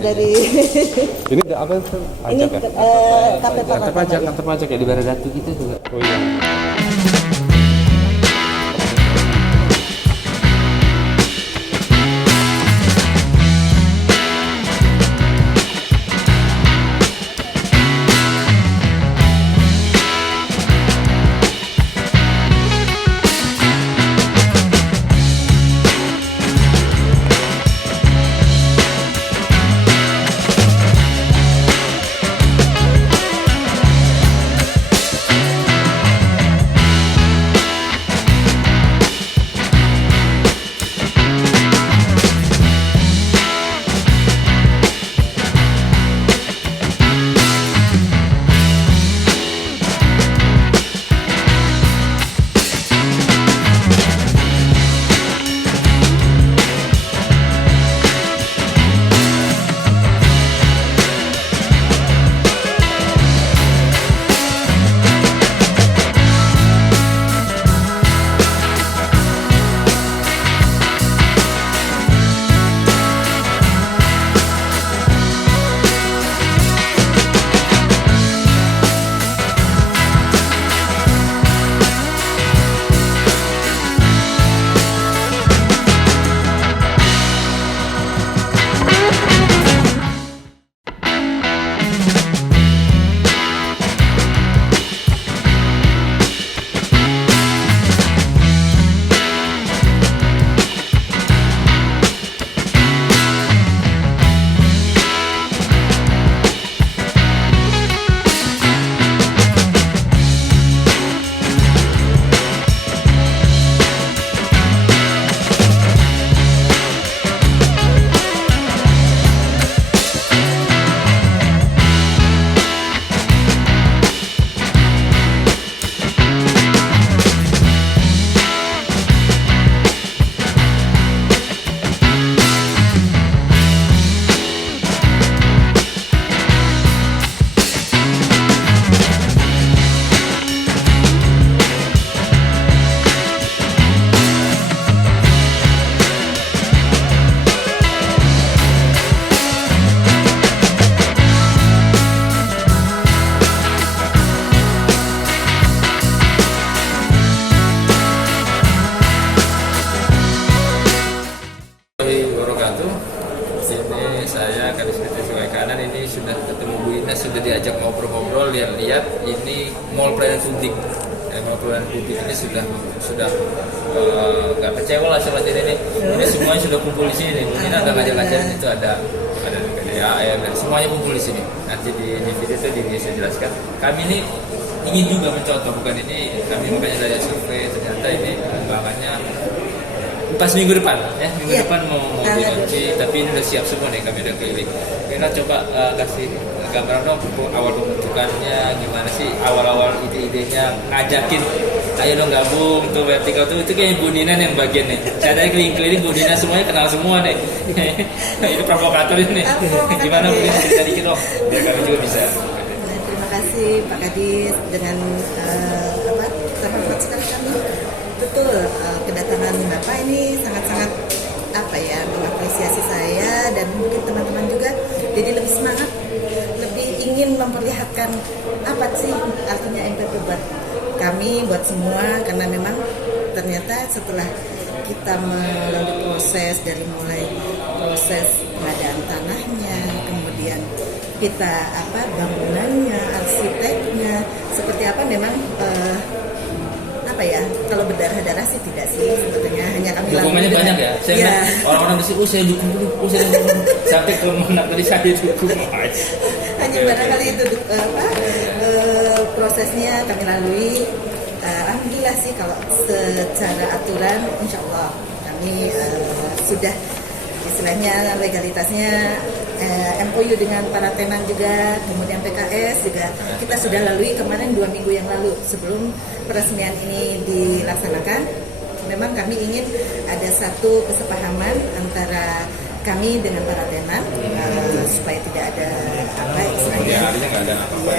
dari Ini apa tuh? ini Pajak ya? KP pajak ya di Baradatu gitu juga. Oh iya. Sini saya Kadis PT Sungai Kanan ini sudah ketemu Bu Ina, sudah diajak ngobrol-ngobrol, lihat-lihat ini mall pelayanan publik. Mall pelayanan publik ini sudah nggak kecewa lah soal ini. Ini semuanya sudah kumpul di sini. Bu Ina ada ngajar-ngajarin itu ada PDAM dan semuanya kumpul di sini. Nanti di video itu saya jelaskan. Kami ini ingin juga mencontoh, bukan ini kami makanya dari survei ternyata ini pengembangannya pas minggu depan ya, depan mau dilaunching, tapi ini udah siap semua nih, kami udah keliling. Kita coba kasih gambaran dong awal pembentukannya gimana sih, awal-awal ide-idenya, ngajakin ayo dong gabung tuh vertikal tuh, itu kayaknya Bu Nina yang bagian nih. Saya tadi keliling-keliling Bu Nina semuanya kenal semua nih. Ini provokator ini. Gimana Bu Nina cerita dikit dong biar kami juga bisa. Terima kasih Pak Kadis dengan terhormat sekali kami. Betul, kedatangan Bapak ini sangat-sangat mengapresiasi saya dan mungkin teman-teman juga jadi lebih semangat, lebih ingin memperlihatkan apa sih artinya MPP buat kami, buat semua, karena memang ternyata setelah kita melalui proses dari mulai proses pengadaan tanahnya, kemudian kita bangunannya, arsiteknya seperti apa, memang kalau berdarah-darah sih tidak sih sebetulnya, hanya kami dukungannya banyak ya. Saya ya. Orang-orang di sini saya dukung sampai ke mana tadi saya dukung. Hanya barangkali itu prosesnya kami lalui. Alhamdulillah sih kalau secara aturan insya Allah kami sudah istilahnya legalitasnya MOU dengan para tenan juga, kemudian PKS juga kita sudah lalui kemarin 2 minggu yang lalu sebelum peresmian ini dilaksanakan. Memang kami ingin ada satu kesepahaman antara kami dengan para tenan supaya tidak ada istilahnya. Nggak ada apa-apa.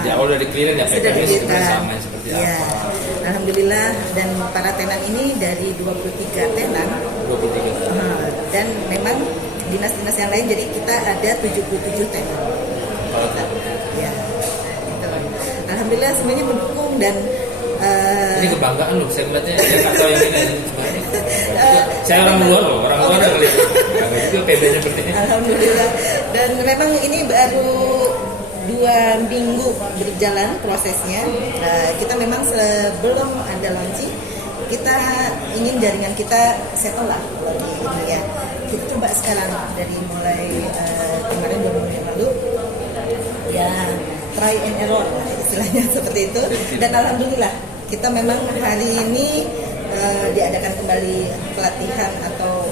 Di awal udah di-clear ya PKS juga sama seperti apa. Alhamdulillah, dan para tenan ini dari 23 tenan. 23. Dan memang dinas-dinas yang lain, jadi kita ada 77 tenant. Ya, gitu. Alhamdulillah semuanya mendukung dan Ini kebanggaan loh, saya melihatnya saya nggak tahu yang ini. Saya orang luar loh, orang luar ada lihat. Itu PB-nya seperti ini. Alhamdulillah. Dan memang ini baru 2 minggu berjalan prosesnya. Kita memang sebelum ada launching, kita ingin jaringan kita settle lah lagi ini ya. Kita coba sekarang dari mulai kemarin 2 minggu yang lalu, ya try and error lah istilahnya seperti itu. Dan alhamdulillah kita memang hari ini diadakan kembali pelatihan atau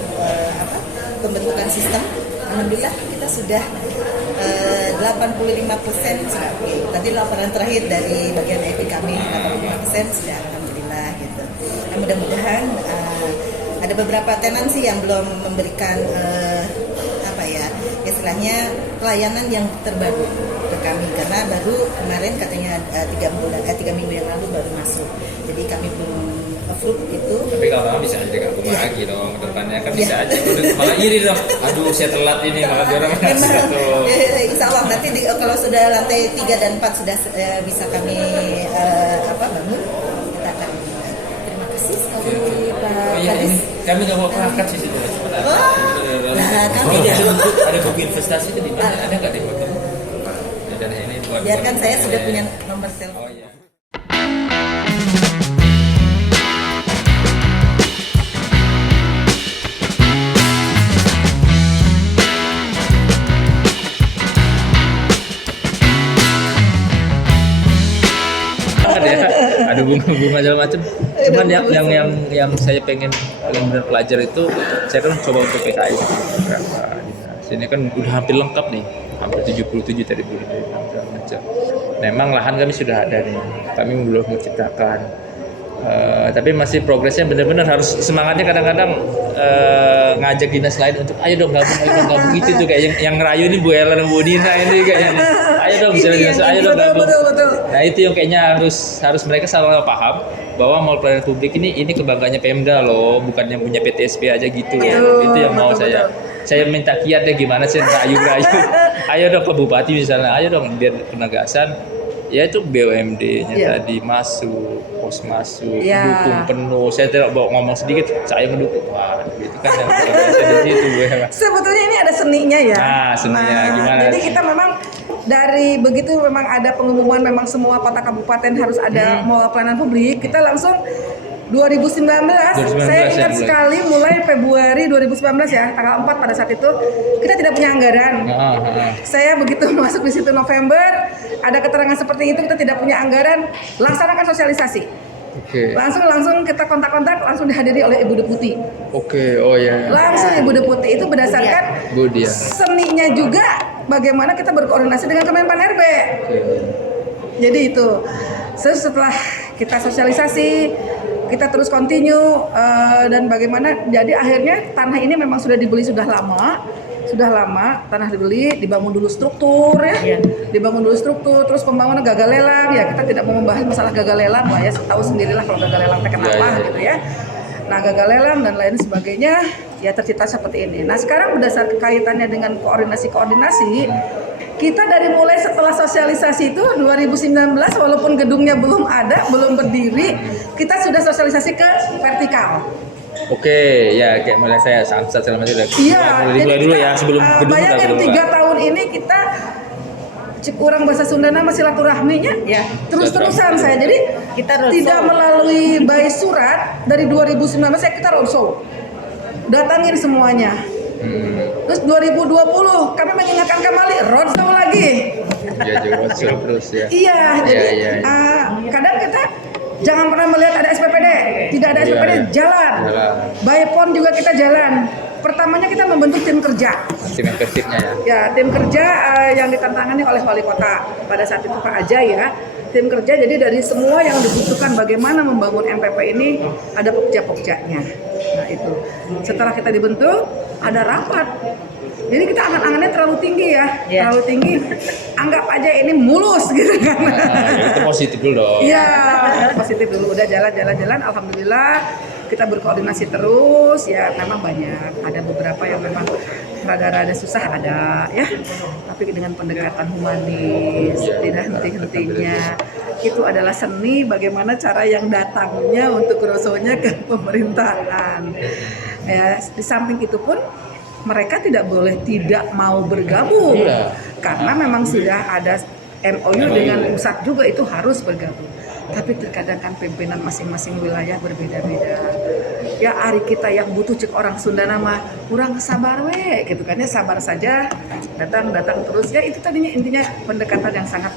pembentukan sistem. Alhamdulillah kita sudah 85% sudah oke. Tadi laporan terakhir dari bagian IT kami 85% sudah alhamdulillah gitu. Nah, mudah-mudahan ada beberapa tenansi yang belum memberikan istilahnya pelayanan yang terbaru ke kami karena baru kemarin katanya 3 minggu yang lalu baru masuk. Jadi kami belum approve itu. Tapi kalau bisa aja gabung lagi dong ke depannya kan bisa aja. Malah iri dong. Aduh saya telat ini malah dia orang ngasih tuh. Insya Allah nanti kalau sudah lantai 3 dan 4 sudah bisa kami bangun, kita akan terima kasih sekali Pak Kadis. Kami nggak mau perangkat sih situ. Nah, kami ada buku investasi itu di mana? Ada nggak di hotel? Dan ini biarkan saya sudah punya nomor telepon. Oh iya. Ada bunga-bunga segala macam. Cuman yang saya pengen benar pelajar itu, saya kan coba untuk PKI beberapa dinas. Ini kan udah hampir lengkap nih, hampir 77 tadi segala macam. Memang lahan kami sudah ada nih, kami belum menciptakan. Tapi masih progresnya benar-benar harus semangatnya kadang-kadang ngajak dinas lain untuk ayo dong gabung itu tuh kayak yang ngerayu ini Bu Ella dan Bu Dina ini kayaknya ayo dong bisa dinas ayo dong gabung. Betul. Nah itu yang kayaknya harus mereka salah paham bahwa mall pelayanan publik ini kebanggaannya Pemda loh, bukan yang punya PTSP aja gitu loh. Itu yang mau saya minta kiat deh gimana sih ngerayu ayo dong ke Bupati misalnya, ayo dong biar penegasan ya itu BUMD-nya tadi masuk, pos masuk, dukung penuh. Saya tidak bawa ngomong sedikit, saya mendukung. Wah, itu kan yang di situ gue. Sebetulnya ini ada seninya ya. Seninya gimana? Jadi kita memang dari begitu memang ada pengumuman memang semua kota kabupaten harus ada mall pelayanan publik, kita langsung 2019 saya ingat sekali mulai Februari 2019 ya, tanggal 4 pada saat itu kita tidak punya anggaran. Saya begitu masuk di situ November, ada keterangan seperti itu, kita tidak punya anggaran, laksanakan sosialisasi. Langsung kita kontak-kontak, langsung dihadiri oleh Ibu Deputi. Langsung Ibu Deputi itu berdasarkan seninya juga bagaimana kita berkoordinasi dengan Kemenpan RB. Jadi itu setelah kita sosialisasi, kita terus continue dan bagaimana jadi akhirnya tanah ini memang sudah dibeli sudah lama tanah dibeli, dibangun dulu struktur ya. Dibangun dulu struktur, terus pembangunan gagal lelang ya, kita tidak mau membahas masalah gagal lelang lah ya, tahu sendirilah kalau gagal lelang kenapa gitu ya. Nah gagal lelang dan lain sebagainya ya tercipta seperti ini. Nah sekarang berdasarkan kaitannya dengan koordinasi kita dari mulai setelah sosialisasi itu 2019 walaupun gedungnya belum ada, belum berdiri, kita sudah sosialisasi ke vertikal. Ya kayak mulai saya samsat selama itu. Mulai dulu ya sebelum gedung. Bayangin 3 tahun ini kita kurang bahasa Sundana masih silaturahminya ya terus-terusan saya. Jadi kita tidak melalui by surat dari 2019 kita roadshow. Datangin semuanya. Terus 2020 kami mengingatkan kembali roadshow lagi. Roadshow terus ya. Jadi kadang kita jangan pernah melihat ada SPPD, tidak ada SPPD jalan. By phone juga kita jalan. Pertamanya kita membentuk tim kerja. Tim efektifnya ya. Ya, tim kerja yang ditantangani oleh wali kota pada saat itu Pak Ajay ya. Tim kerja jadi dari semua yang dibutuhkan bagaimana membangun MPP ini ada pokja-pogjanya. Nah itu. Setelah kita dibentuk ada rapat. Jadi kita angan-angannya terlalu tinggi ya, terlalu tinggi. Anggap aja ini mulus gitu kan. Itu positif dulu dong. Iya, positif dulu. Udah jalan. Alhamdulillah kita berkoordinasi terus ya. Memang banyak, ada beberapa yang memang rada-rada susah ada ya, tapi dengan pendekatan humanis tidak henti-hentinya. Itu adalah seni bagaimana cara yang datangnya untuk krosonya ke pemerintahan ya. Di samping itu pun mereka tidak boleh tidak mau bergabung karena memang sudah ada MOU dengan pusat juga, itu harus bergabung. Tapi terkadang kan pimpinan masing-masing wilayah berbeda-beda. Ya hari kita yang butuh cek orang Sunda nama kurang sabar we gitu kan ya, sabar saja, datang terus ya. Itu tadinya intinya pendekatan yang sangat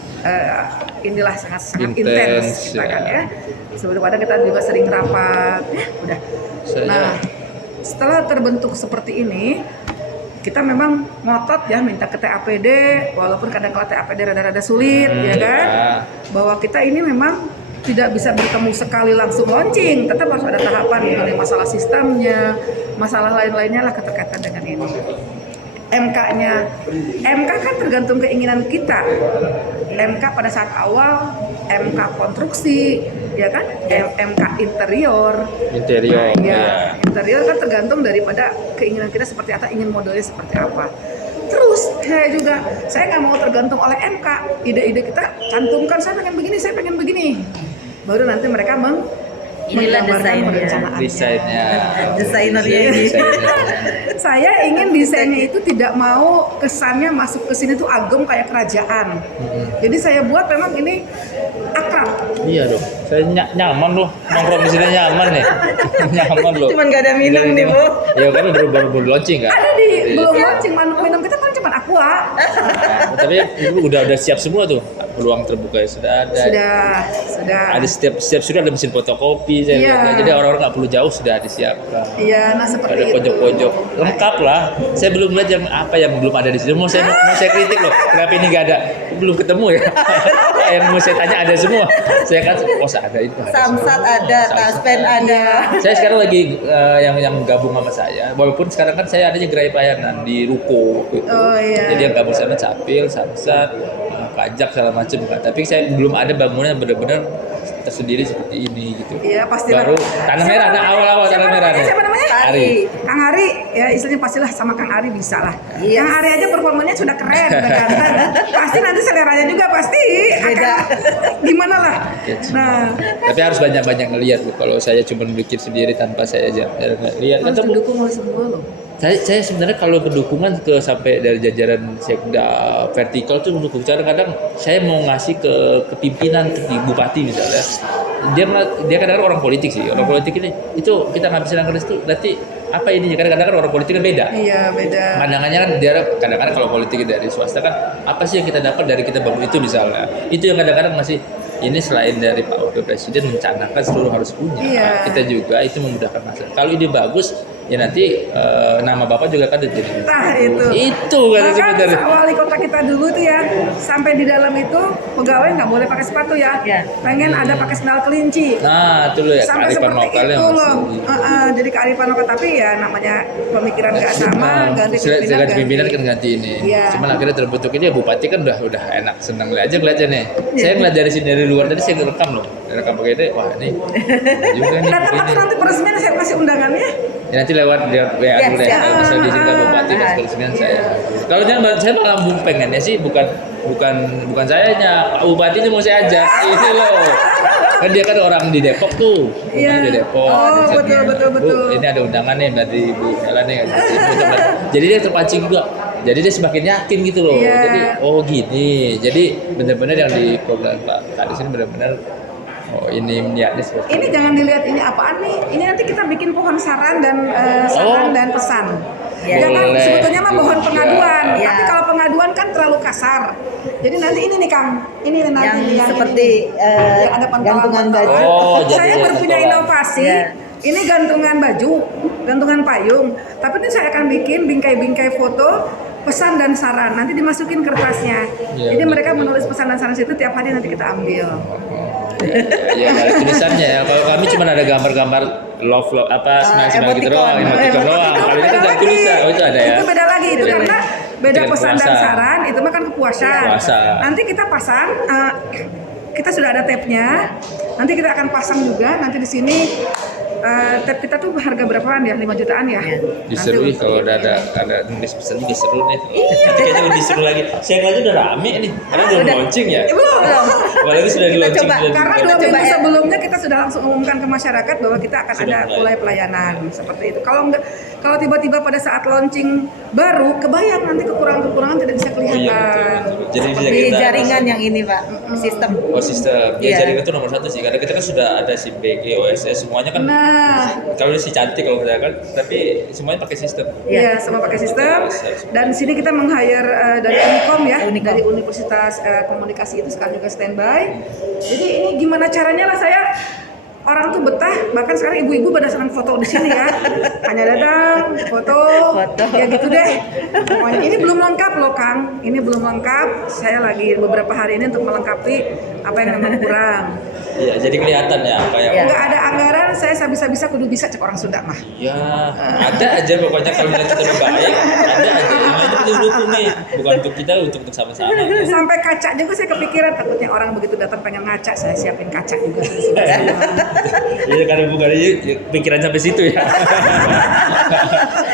inilah sangat intens kita kan ya. Sebelum ada kita juga sering rapat ya udah. Nah setelah terbentuk seperti ini, kita memang ngotot ya minta ke TAPD, walaupun kadang-kadang TAPD rada-rada sulit ya kan, bahwa kita ini memang tidak bisa bertemu sekali langsung launching, tetap harus ada tahapan mengenai masalah sistemnya, masalah lain-lainnya lah keterkaitan dengan ini. MK kan tergantung keinginan kita. MK pada saat awal MK konstruksi ya kan, MK interior ya. Interior kan tergantung daripada keinginan kita seperti apa, ingin modelnya seperti apa. Terus saya nggak mau tergantung oleh MK, ide-ide kita cantumkan, saya pengen begini, saya pengen begini, baru nanti mereka inilah desainnya. Desainernya ini. Saya ingin desainnya itu tidak mau kesannya masuk ke sini tuh agem kayak kerajaan. Jadi saya buat memang ini akrab. Iya dong, saya nyaman loh, nongkrong di sini nyaman nih. Nyaman loh. Cuman gak ada minum nih Bu. Ya kan baru launching kan. Ada di belum launching, minum kita kan cuma aqua. Tapi itu udah siap semua tuh, peluang terbuka sudah ada. Sudah. Ada setiap sudah ada mesin fotokopi, saya lihat. Jadi orang-orang nggak perlu jauh, sudah disiapkan. Iya, nah seperti ada itu. pojok-pojok lengkap lah. Saya belum lihat yang apa yang belum ada di sini. Mau saya kritik loh, kenapa ini nggak ada? Belum ketemu ya. Yang mau saya tanya ada semua. Saya kan ada itu. Samsat ada, taspen ada. Saya sekarang lagi yang gabung sama saya. Walaupun sekarang kan saya adanya gerai pelayanan di Ruko. Gitu. Oh iya. Jadi yang gabung sana Capil, Samsat, pajak segala macam kan. Tapi saya belum ada bangunan yang benar-benar tersendiri seperti ini gitu. Iya pastilah. Baru tanah merah, awal-awal tanah merah. Siapa namanya? Ari. Kang Ari, ya istilahnya pastilah sama Kang Ari bisa lah. Iya. Kang Ari aja performanya sudah keren, udah ganteng. Pasti nanti seleranya juga pasti Beda. Gimana lah. Nah, tapi harus banyak-banyak ngelihat loh. Kalau saya cuma bikin sendiri tanpa saya lihat kan mendukung oleh semua loh. Saya sebenarnya kalau kedukungan ke sampai dari jajaran sekda vertikal tuh mendukung. Kadang-kadang saya mau ngasih ke pimpinan, ke bupati misalnya, dia kadang-kadang orang politik sih. Orang politik ini itu kita nggak bisa nangkep itu. Berarti apa ini? Kadang-kadang orang politik kan beda. Iya beda. Pandangannya kan dia kadang-kadang kalau politik dari swasta kan apa sih yang kita dapat dari kita bangun itu misalnya. Itu yang kadang-kadang masih ini selain dari Pak Wakil Presiden mencanangkan seluruh harus punya. Iya. Kita juga itu memudahkan masyarakat. Kalau ide bagus ya nanti nama Bapak juga kan jadi. Nah itu kan sebenarnya. Wali kota kita dulu tuh ya, sampai di dalam itu pegawai nggak boleh pakai sepatu ya. Pengen ada pakai sandal kelinci. Nah itu loh ya, sampai kearifan seperti lokalnya itu loh. masih. Jadi kearifan lokal, tapi ya namanya pemikiran nggak sama, ganti pimpinan kan ganti ini. Iya. Cuman akhirnya terbentuk ini ya bupati kan udah enak, seneng aja ngeliatnya nih. Saya ngeliat dari sini dari luar tadi saya ngerekam loh, rekam pakai ini, wah ini juga nih. Dan tapi nanti peresmian saya kasih undangannya. Ya nanti lewat dia WA dulu deh, kalau misalnya diizinkan bupati pas peresmian saya. Kalau saya malah pengennya sih bukan sayanya, Pak Bupatinya mau saya ajak. Ini loh. Kan dia kan orang di Depok tuh, di Depok. Oh betul. Bu, ini ada undangan nih dari Bu Ella nih. Jadi dia terpancing juga. Jadi dia semakin yakin gitu loh. Jadi gini. Jadi benar-benar yang di program Pak Kadis ini benar-benar ini niatnya seperti ini. Jangan dilihat ini apaan nih. Ini nanti kita bikin pohon saran dan dan pesan. Jangan sebetulnya mah pohon pengaduan. Tapi kalau pengaduan kan terlalu kasar. Jadi nanti ini nih Kang, ini nanti yang seperti yang ada gantungan baju. Saya berpunya inovasi. Ini gantungan baju, gantungan payung. Tapi ini saya akan bikin bingkai-bingkai foto, pesan dan saran. Nanti dimasukin kertasnya. Jadi mereka menulis pesan dan saran situ tiap hari nanti kita ambil. Ya ada tulisannya ya. Kalau kami cuma ada gambar-gambar love senang-senang gitu doang, emoticon doang. Kalau ini kan ada tulisan, itu ada ya. Itu beda lagi itu karena beda pesan dan saran, itu mah kan kepuasan. Nanti kita pasang, kita sudah ada tape-nya. Nanti kita akan pasang juga nanti di sini tab kita tuh harga berapaan ya? 5 jutaan ya? Diseru kalau udah ada nulis pesan juga seru nih. Nanti kayaknya lebih seru lagi. Siang aja udah rame nih, karena udah launching ya. Belum. Apalagi sudah di Kita launching. coba, Karena 2 Coba minggu ya. sebelumnya kita sudah langsung umumkan ke masyarakat bahwa kita akan Sudah ada mulai. mulai pelayanan seperti itu. Kalau tiba-tiba pada saat launching baru, kebayang nanti kekurangan-kekurangan tidak bisa kelihatan. Iya betul. Jadi bisa Di kita jaringan yang ini Pak, sistem. Oh sistem, ya Iya. jaringan itu nomor 1 sih. Karena kita kan sudah ada si BG, OSS, semuanya kan. Nah, Kalau si cantik kalau misalnya kan, tapi semuanya pakai sistem. iya semua pakai sistem. Dan sini kita meng-hire dari Unicom ya, dari Universitas Komunikasi itu sekarang juga standby. Jadi ini gimana caranya lah saya orang tuh betah, bahkan sekarang ibu-ibu pada senang foto di sini ya, hanya datang foto, ya gitu deh. Pokoknya ini belum lengkap loh Kang, ini belum lengkap. Saya lagi beberapa hari ini untuk melengkapi apa yang memang kurang. Iya, jadi kelihatan ya apa yang. Iya. Nggak ada anggaran, saya bisa-bisa kudu bisa cek orang Sunda mah. Ya, ada aja pokoknya kalau misalnya kita udah baik, ada aja. Yang lain itu dukung nih, bukan untuk kita, untuk sama-sama. Sampai kaca juga saya kepikiran, takutnya orang begitu datang pengen ngaca, saya siapin kaca juga. Iya karena bukan aja pikiran sampai situ ya.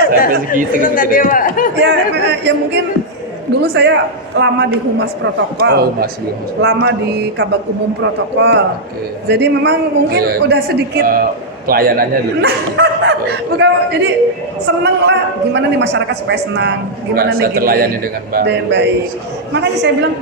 Sampai segitu Seneng gitu. kan dia Pak? Ya mungkin dulu saya lama di Humas Protokol. Oh, masih belum. Lama di Kabag Umum Protokol. Oke. Jadi memang mungkin Iya. udah sedikit Pelayanannya lebih. bukan, jadi seneng lah gimana nih masyarakat supaya senang, gimana Merasa nih gini. terlayani dengan baik. Makanya saya bilang